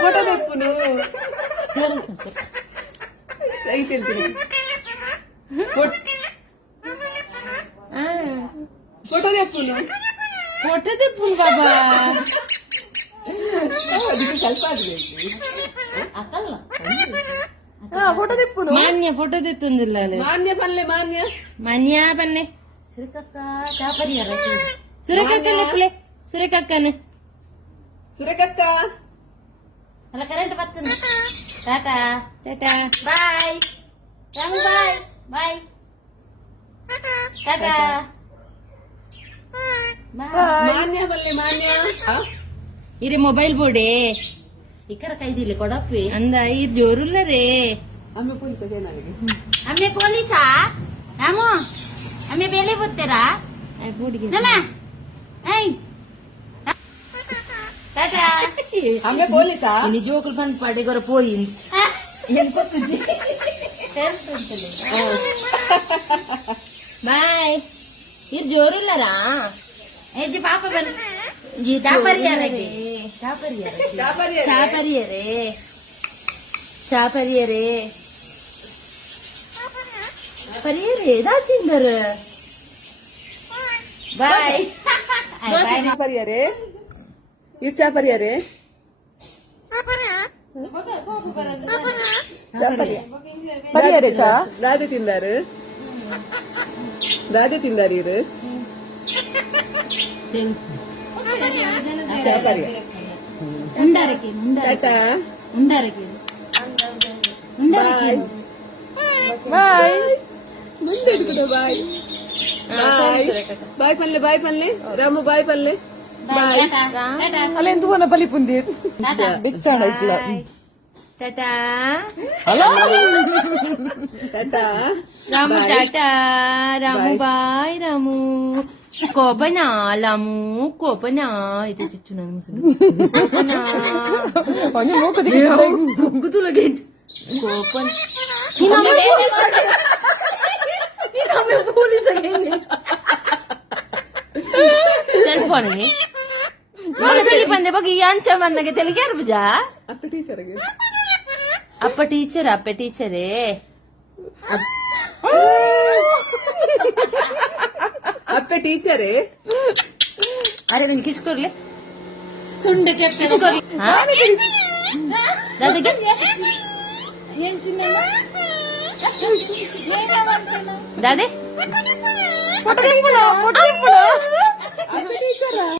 photo ತೆಪ್ಪುನು ಸೈತ್ ಹೇಳ್ತೀನಿ photo ತೆಪ್ಪುನು ಬಾಬಾ ಸ್ವಲ್ಪ photo ತೆಪ್ಪುನು ಮಾನ್ಯ ಫೋಟೋ ತೆತ್ತೊಂದಿಲ್ಲ ಮಾನ್ಯ ಪಲ್ಲೆ ಮಾನ್ಯ ಪಲ್ಲೆ ಸುರೇಖಕ್ಕ ಚಾಪರಿಯಾರ ಸುರೇಖಕ್ಕ ಅಲ್ಲ ಕರೆಂಟ್ ಬರ್ತದೆ ಟಾಟಾ ಟಾಟಾ ಬಾಯ್ ರಾಮು ಬಾಯ್ ಬಾಯ್ ಟಾಟಾ ಮಾನ್ಯ ಬಲ್ಲೆ ಮಾನ್ಯ ಇರೆ ಮೊಬೈಲ್ ಬೋರ್ಡೆ ఇక్కడ ఖైదీలు కొడప్పి అంద ఈ జోరుల్లరే అమ్మే పోలీసా ನನಗೆ అమ్మే పోలీసా రాము అమ్మే ಬೇಲೆ ಬುತ್ತರಾ ಐ ಬೋಡಿಗೆ ನಮ ಐ ಟಾಟಾ అమ్మే పోలీసా ని జోకులు పని పడేగర పోయింది ఎంత ತುಜಿ ಟೆನ್ಷನ್ ಬೈ ಈ ಜೋರುಲ್ಲರಾ ಏಜಿ ಪಾಪ ಬನ್ ಈ ಟಾಪರಿಯಾರಗೆ ಚಾಪರಿಯರೇ ತಿಂದರ ಬಾಯ್ ಚಾಪರಿಯರೇ ಇರ್ ಚಾಪರಿಯರೇ ಪರಿಯರೇ ಚಾ ದಾದಿ ತಿಂದಾರು ಇರು బాయ్ పల్లె రాము బాయ్ పల్లె అలా ఎందుకు అన్న బలి పుంది బిచ్చాడు ఇట్లా టాటా రాము టాటా రాము బాయ్ రాము కోపనా ఇది చిచ్చున్నాను ముసలి గుంగుతులగే కోపన్ సెల్ ಫೋನ್ ಬಂದೆ ಬಗ್ಗೆ ಈ ಅಂಚ ಬಂದಾಗೆ ತೆಲಿಗೆ ಅರ್ಬುಜಾ ಅಪ್ಪ ಟೀಚರೇ ಅಪ್ಪೆ ಟೀಚರೇ ಅರೆ ನಂಗೆ ಕಿಸ್ಕೊರ್ಲೆ ತುಂಡು ಕಿಸ್ಕೊರ್ಲಿ ದಾದೆ